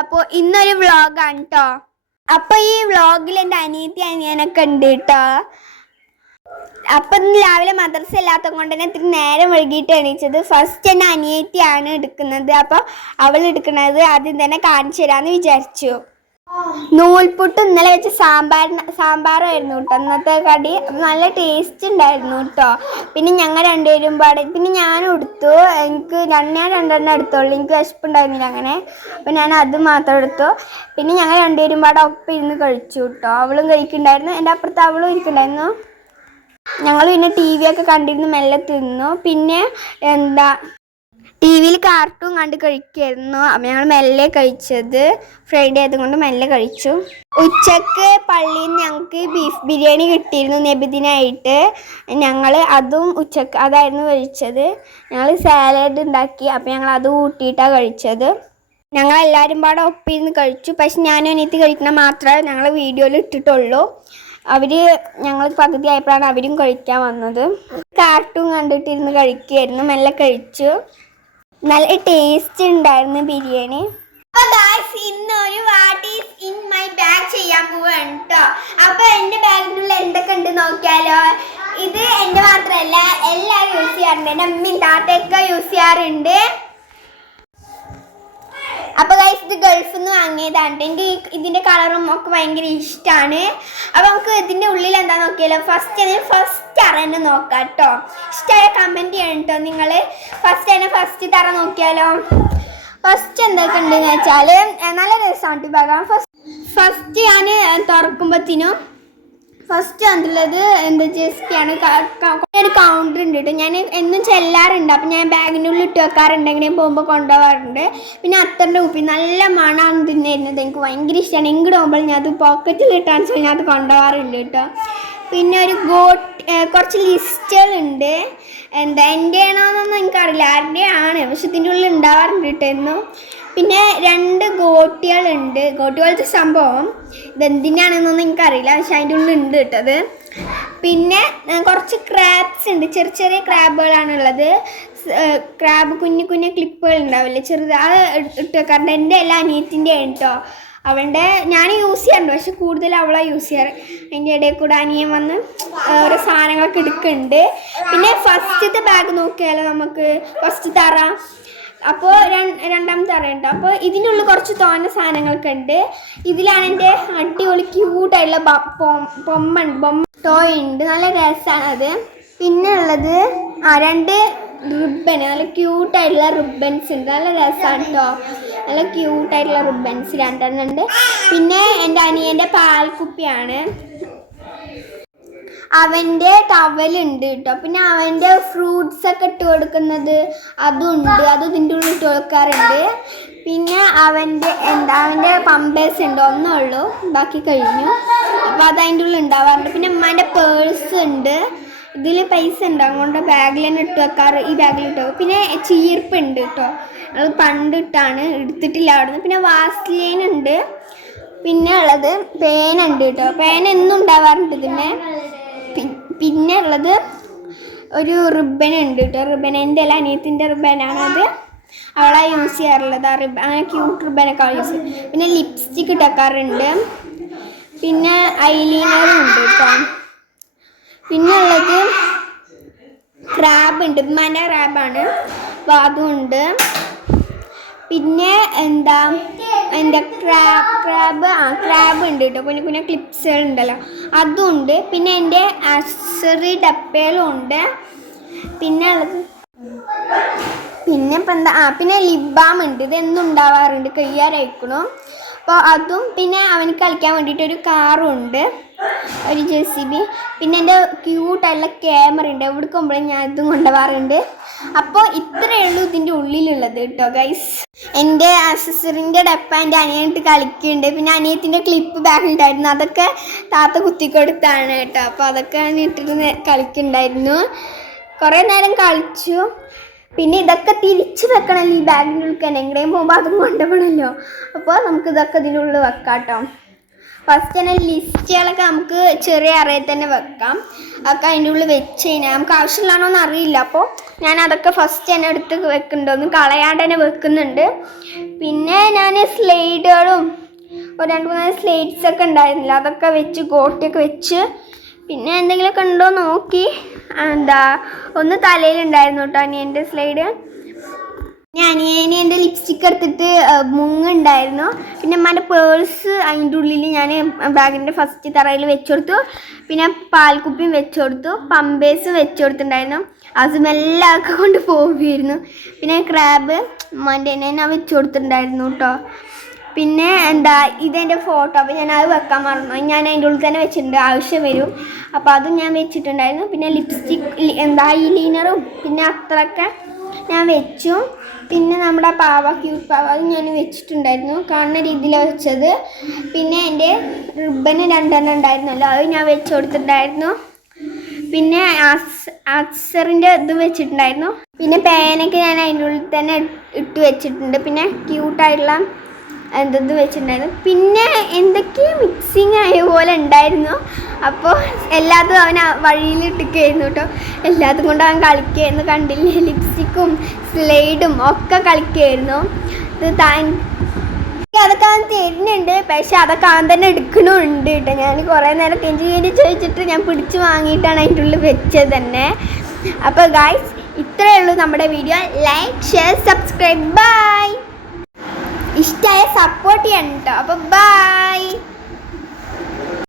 അപ്പോൾ ഇന്നൊരു വ്ളോഗാണ് കേട്ടോ. അപ്പോൾ ഈ വ്ളോഗിൽ എൻ്റെ അനിയത്തി അനിയനൊക്കെ ഉണ്ട് കേട്ടോ. അപ്പം ഇന്ന് രാവിലെ മദ്രസ ഇല്ലാത്തത് കൊണ്ട് തന്നെ ഇത്തിരി നേരം വൈകിട്ട് എണീച്ചത്. ഫസ്റ്റ് എൻ്റെ അനിയത്തിയാണ് എടുക്കുന്നത്. അപ്പോൾ അവൾ എടുക്കുന്നത് ആദ്യം തന്നെ കാണിച്ചു തരാമെന്ന് വിചാരിച്ചു. നൂൽപുട്ട് ഇന്നലെ വെച്ച് സാമ്പാറായിരുന്നു കേട്ടോ ഇന്നത്തെ കടി. നല്ല ടേസ്റ്റ് ഉണ്ടായിരുന്നു കേട്ടോ. പിന്നെ ഞങ്ങൾ രണ്ടുപേരും പാടെ പിന്നെ ഞാനും എടുത്തു. ഞാൻ രണ്ടെണ്ണം എടുത്തോളൂ, എനിക്ക് വിശപ്പുണ്ടായിരുന്നില്ല അങ്ങനെ. അപ്പം ഞാൻ അത് മാത്രം എടുത്തു. പിന്നെ ഞങ്ങൾ രണ്ടുപേരും പാടെ ഒപ്പം ഇരുന്ന് കഴിച്ചു കേട്ടോ. അവളും കഴിക്കുന്നുണ്ടായിരുന്നു, എൻ്റെ അപ്പുറത്ത് അവളും ഇരിക്കുന്നുണ്ടായിരുന്നു. ഞങ്ങൾ പിന്നെ ടി വി ഒക്കെ കണ്ടിരുന്ന് മെല്ലെ തിന്നു. പിന്നെ ടി വിയിൽ കാർട്ടൂൺ കണ്ട് കഴിക്കുമായിരുന്നു. അപ്പം ഞങ്ങൾ മെല്ലെ കഴിച്ചത്. ഫ്രൈഡേ ആയതുകൊണ്ട് മെല്ലെ കഴിച്ചു. ഉച്ചക്ക് പള്ളിയിൽ നിന്ന് ഞങ്ങൾക്ക് ബീഫ് ബിരിയാണി കിട്ടിയിരുന്നു നബിദിനായിട്ട്. ഞങ്ങൾ അതും അതായിരുന്നു കഴിച്ചത്. ഞങ്ങൾ സാലഡ് ഉണ്ടാക്കി. അപ്പം ഞങ്ങൾ അത് കൂട്ടിയിട്ടാണ് കഴിച്ചത്. ഞങ്ങളെല്ലാവരും പാടെ ഒപ്പിരുന്ന് കഴിച്ചു. പക്ഷെ ഞാനും അനിയത്തി കഴിക്കണ മാത്രമേ ഞങ്ങൾ വീഡിയോയിൽ ഇട്ടിട്ടുള്ളൂ. ഞങ്ങൾ പകുതി ആയപ്പോഴാണ് അവരും കഴിക്കാൻ വന്നത്. കാർട്ടൂൺ കണ്ടിട്ടിരുന്ന് കഴിക്കുമായിരുന്നു. മെല്ലെ കഴിച്ചു. നല്ല ടേസ്റ്റ് ഉണ്ടായിരുന്നു ബിരിയാണി. ഇന്നൊരു what is in my bag ചെയ്യാൻ പോവാണ് കേട്ടോ. അപ്പൊ എന്റെ ബാഗിനുള്ള എന്തൊക്കെ ഉണ്ട് നോക്കിയാലോ. ഇത് എന്റെ മാത്രമല്ല, എല്ലാവരും യൂസ് ചെയ്യാറുണ്ട്. എൻ്റെ അമ്മയും താത്തയൊക്കെ യൂസ് ചെയ്യാറുണ്ട്. അപ്പോൾ ഗൈസ് ഇത് ഗൾഫിൽ നിന്ന് വാങ്ങിയതാണ്. എനിക്ക് ഇതിൻ്റെ കളറും ഒക്കെ ഭയങ്കര ഇഷ്ടമാണ്. അപ്പോൾ നമുക്ക് ഇതിൻ്റെ ഉള്ളിൽ എന്താ നോക്കിയാലോ. ഫസ്റ്റ് അറിയാൻ നോക്കാം കേട്ടോ. ഇഷ്ടമായ കമൻറ്റ് ചെയ്യണം കേട്ടോ നിങ്ങൾ. ഫസ്റ്റ് തറ നോക്കിയാലോ. ഫസ്റ്റ് എന്തൊക്കെ ഉണ്ടെന്ന് വെച്ചാൽ നല്ല രസമാണ് ബാഗാണ്. ഫസ്റ്റ് ഞാൻ തുറക്കുമ്പോഴത്തേനും ഫസ്റ്റ് വന്നിട്ടുള്ളത് ജെസ്റ്റിയാണ്. ഒരു കൗണ്ടർ ഉണ്ട് കേട്ടോ. ഞാൻ എന്നും ചെല്ലാറുണ്ട്. അപ്പം ഞാൻ ബാഗിൻ്റെ ഉള്ളിൽ ഇട്ട് വെക്കാറുണ്ട്. എങ്ങനെയും പോകുമ്പോൾ കൊണ്ടുപോകാറുണ്ട്. പിന്നെ അത്തറിൻ്റെ കുപ്പി നല്ല മണമാണ് തിന്നിരുന്നത്. എനിക്ക് ഭയങ്കര ഇഷ്ടമാണ്. എങ്ങോട്ട് പോകുമ്പോൾ ഞാൻ അത് പോക്കറ്റിൽ ഇട്ടാന്ന് വെച്ചാൽ ഞാൻ അത് കൊണ്ടുപോകാറുണ്ട് കേട്ടോ. പിന്നെ കുറച്ച് ലിസ്റ്റുകളുണ്ട്. എൻ്റെ ആണോന്നൊന്നും എനിക്കറിയില്ല, ആരുടെയാണ്. പക്ഷെ ഇതിൻ്റെ ഉള്ളിൽ ഉണ്ടാവാറുണ്ട് കേട്ടോ എന്നും. പിന്നെ 2 ഗോട്ടികളുണ്ട്. ഗോട്ടി പോലത്തെ സംഭവം ഇതെന്തിനാണെന്നൊന്നും എനിക്കറിയില്ല, പക്ഷെ അതിൻ്റെ ഉള്ളിൽ ഉണ്ട് കേട്ടത്. പിന്നെ കുറച്ച് ക്രാബ്സ് ഉണ്ട്. ചെറിയ ക്രാബുകളാണുള്ളത്. ക്രാബ് കുഞ്ഞു ക്ലിപ്പുകൾ ഉണ്ടാവില്ലേ, ചെറുത്. അത് ഇട്ട് വെക്കാറുണ്ട്. എൻ്റെ എല്ലാ അനിയത്തിൻ്റെ കേട്ടോ. അവളുടെ ഞാൻ യൂസ് ചെയ്യാറുണ്ട്, പക്ഷെ കൂടുതൽ അവളാണ് യൂസ് ചെയ്യാറ്. അതിൻ്റെ ഇടയിൽ കൂടെ അനിയൻ വന്ന് ഓരോ സാധനങ്ങളൊക്കെ എടുക്കുന്നുണ്ട്. പിന്നെ ഫസ്റ്റത്തെ ബാഗ് നോക്കിയാലോ നമുക്ക്. ഫസ്റ്റ് തറ. അപ്പോൾ രണ്ടാമത്തെ അറിയണ്ട. അപ്പോൾ ഇതിനുള്ളിൽ കുറച്ച് തോന്ന സാധനങ്ങളൊക്കെ ഉണ്ട്. ഇതിലാണ് എൻ്റെ അടിപൊളി ക്യൂട്ടായിട്ടുള്ള ബൊമ്മ ടോയ് ഉണ്ട്. നല്ല രസമാണത്. പിന്നെ ഉള്ളത് 2 റിബൺ, നല്ല ക്യൂട്ടായിട്ടുള്ള റിബൺസ് ഉണ്ട്. നല്ല രസമാണ് കേട്ടോ. നല്ല ക്യൂട്ടായിട്ടുള്ള റിബൺസ് 2 ഉണ്ട്. പിന്നെ എൻ്റെ അനിയൻ്റെ പാൽക്കുപ്പിയാണ്. അവൻ്റെ ടവലുണ്ട് കേട്ടോ. പിന്നെ അവൻ്റെ ഫ്രൂട്ട്സൊക്കെ ഇട്ട് കൊടുക്കുന്നത് അതുണ്ട്. അതും ഇതിൻ്റെ ഉള്ളിൽ ഇട്ട് കൊടുക്കാറുണ്ട്. പിന്നെ അവൻ്റെ പമ്പേഴ്സ് ഉണ്ട്, ഒന്നേ ഉള്ളൂ, ബാക്കി കഴിഞ്ഞു. അപ്പോൾ അത് അതിൻ്റെ ഉള്ളിൽ ഉണ്ടാവാറുണ്ട്. പിന്നെ അമ്മേൻ്റെ പേഴ്സ് ഉണ്ട്. ഇതിൽ പൈസ ഉണ്ട്, അതുകൊണ്ട് ബാഗിൽ തന്നെ ഇട്ട് വെക്കാറ്. ഈ ബാഗിൽ ഇട്ട് വെക്കും. പിന്നെ ചീർപ്പുണ്ട് കേട്ടോ. അത് പണ്ടിട്ടാണ്, എടുത്തിട്ടില്ല അവിടുന്ന്. പിന്നെ വാസ്ലൈൻ ഉണ്ട്. പിന്നെ ഉള്ളത് പേനുണ്ട് കേട്ടോ. പേന എന്നും ഉണ്ടാവാറുണ്ട് ഇതിന്. പിന്നെ ഉള്ളത് ഒരു റിബൺ ഉണ്ട് കേട്ടോ. റിബൺ എൻ്റെ അല്ല, അനിയത്തിൻ്റെ റിബനാണത്. അവളാ യൂസ് ചെയ്യാറുള്ളത്. ആ റിബൺ അങ്ങനെ ക്യൂട്ട് റിബനൊക്കെ അവൾ യൂസ് ചെയ്യും. പിന്നെ ലിപ്സ്റ്റിക്ക് ഇട്ടേക്കാറുണ്ട്. പിന്നെ ഐലൈനറും ഉണ്ട് കേട്ടോ. പിന്നെ ഉള്ളത് ക്രാബ് ഉണ്ട്. ഉമ്മാൻ്റെ ക്രാബാണ്, അപ്പോൾ അതുമുണ്ട്. പിന്നെ ക്രാബ് ഉണ്ട് കേട്ടോ. കുഞ്ഞു ക്ലിപ്സുകൾ ഉണ്ടല്ലോ, അതും ഉണ്ട്. പിന്നെ എൻ്റെ ആക്സസറി ഡപ്പയിലും ഉണ്ട്. പിന്നെ ഉള്ളത് പിന്നെ ലിപ് ബാം ഉണ്ട്. ഇതെന്നും ഉണ്ടാവാറുണ്ട്, കഴിയാറായിരിക്കണം. അപ്പോൾ അതും. പിന്നെ അവന് കളിക്കാൻ വേണ്ടിയിട്ട് ഒരു കാറും ഉണ്ട്, ഒരു JCB. പിന്നെ എൻ്റെ ക്യൂട്ടായിട്ടുള്ള ക്യാമറ ഉണ്ട്. എവിടെ പോകുമ്പോഴും ഞാൻ ഇതും കൊണ്ടുപോകാറുണ്ട്. അപ്പോൾ ഇത്രയേ ഉള്ളൂ ഇതിൻ്റെ ഉള്ളിലുള്ളത് കേട്ടോ ഗൈസ്. എൻ്റെ ആക്സസറിൻ്റെ ഡപ്പ എൻ്റെ അനിയനിട്ട് കളിക്കുന്നുണ്ട്. പിന്നെ അനിയത്തിൻ്റെ ക്ലിപ്പ് ബാഗിലുണ്ടായിരുന്നു, അതൊക്കെ താത്ത കുത്തിക്കൊടുത്താണ് കേട്ടോ. അപ്പോൾ അതൊക്കെ ഇട്ടിട്ട് കളിക്കുന്നുണ്ടായിരുന്നു. കുറേ നേരം കളിച്ചു. പിന്നെ ഇതൊക്കെ തിരിച്ച് വെക്കണമല്ലോ ഈ ബാഗിൻ്റെ ഉള്ളിൽ തന്നെ. എങ്ങനെയും പോകുമ്പോൾ അതും കൊണ്ടുപോകണമല്ലോ. അപ്പോൾ നമുക്ക് ഇതൊക്കെ ഇതിൻ്റെ ഉള്ളിൽ വെക്കാം കേട്ടോ. ഫസ്റ്റ് തന്നെ ലിസ്റ്റുകളൊക്കെ നമുക്ക് ചെറിയ അറയിൽ തന്നെ വെക്കാം. അതൊക്കെ അതിൻ്റെ ഉള്ളിൽ വെച്ച് കഴിഞ്ഞാൽ നമുക്ക് ആവശ്യമില്ലാണോന്ന് അറിയില്ല. അപ്പോൾ ഞാൻ അതൊക്കെ ഫസ്റ്റ് തന്നെ എടുത്ത് വെക്കുന്നുണ്ട്, ഒന്നും കളയാണ്ട് തന്നെ വെക്കുന്നുണ്ട്. പിന്നെ ഞാൻ സ്ലൈഡുകളും ഒരു 2-3 സ്ലൈഡ്സൊക്കെ ഉണ്ടായിരുന്നില്ല, അതൊക്കെ വെച്ച് ഗോട്ടിയൊക്കെ വെച്ച് പിന്നെ എന്തെങ്കിലുമൊക്കെ ഉണ്ടോ നോക്കി. ഒന്ന് തലയിലുണ്ടായിരുന്നു കേട്ടോ അനിയൻ്റെ സ്ലൈഡ്. അനിയന് എൻ്റെ ലിപ്സ്റ്റിക്ക് എടുത്തിട്ട് മുങ്ങുണ്ടായിരുന്നു. പിന്നെ അമ്മേൻ്റെ പേഴ്സ് അതിൻ്റെ ഉള്ളിൽ ഞാൻ ബാഗിൻ്റെ ഫസ്റ്റ് തറയിൽ വെച്ച് കൊടുത്തു. പിന്നെ പാൽക്കുപ്പിയും വെച്ച് കൊടുത്തു, പമ്പേഴ്സും വെച്ച് കൊടുത്തിട്ടുണ്ടായിരുന്നു. അത് മെല്ലൊക്കെ കൊണ്ട് പോവുമായിരുന്നു. പിന്നെ ക്രാബ് അമ്മേൻ്റെ ഞാൻ വെച്ച് കൊടുത്തിട്ടുണ്ടായിരുന്നു കേട്ടോ. പിന്നെ ഇതെൻ്റെ ഫോട്ടോ, അപ്പോൾ ഞാൻ അത് വെക്കാൻ മറന്നു. ഞാൻ അതിൻ്റെ ഉള്ളിൽ തന്നെ വെച്ചിട്ടുണ്ട്, ആവശ്യം വരും. അപ്പോൾ അതും ഞാൻ വെച്ചിട്ടുണ്ടായിരുന്നു. പിന്നെ ലിപ്സ്റ്റിക്ക് ഐലൈനറും പിന്നെ അത്രയൊക്കെ ഞാൻ വെച്ചു. പിന്നെ നമ്മുടെ ക്യൂട്ട് പാവ അത് ഞാൻ വെച്ചിട്ടുണ്ടായിരുന്നു, കാണുന്ന രീതിയിലാണ് വെച്ചത്. പിന്നെ എൻ്റെ റിബന് 2 ഉണ്ടായിരുന്നല്ലോ, അത് ഞാൻ വെച്ച് കൊടുത്തിട്ടുണ്ടായിരുന്നു. പിന്നെ അക്സറിൻ്റെ ഇത് വെച്ചിട്ടുണ്ടായിരുന്നു. പിന്നെ പേനൊക്കെ ഞാൻ അതിൻ്റെ ഉള്ളിൽ തന്നെ ഇട്ട് വെച്ചിട്ടുണ്ട്. പിന്നെ ക്യൂട്ടായിട്ടുള്ള എന്തെന്ന് വെച്ചിട്ടുണ്ടായിരുന്നു. പിന്നെ എന്തൊക്കെയോ മിക്സിങ് ആയ പോലെ ഉണ്ടായിരുന്നു. അപ്പോൾ എല്ലാതും അവൻ വഴിയിൽ ഇട്ടിരിക്കുകയായിരുന്നു കേട്ടോ. എല്ലാതും കൊണ്ട് അവൻ കളിക്കുകയായിരുന്നു, കണ്ടില്ലേ? ലിപ്സ്റ്റിക്കും സ്ലൈഡും ഒക്കെ കളിക്കുകയായിരുന്നു. അതൊക്കെ അവൻ തരുന്നുണ്ട്, പക്ഷെ അതൊക്കെ അവൻ തന്നെ എടുക്കണമുണ്ട് കേട്ടോ. ഞാൻ കുറേ നേരം കെഞ്ചി ചോദിച്ചിട്ട് ഞാൻ പിടിച്ച് വാങ്ങിയിട്ടാണ് അതിൻ്റെ ഉള്ളിൽ വെച്ചത് തന്നെ. അപ്പോൾ ഗൈസ്, ഇത്രയേ ഉള്ളൂ നമ്മുടെ video. Like, share, subscribe. Bye. ഇഷ്ടമായ സപ്പോർട്ട് ചെയ്യണം കേട്ടോ. അപ്പോൾ ബൈ.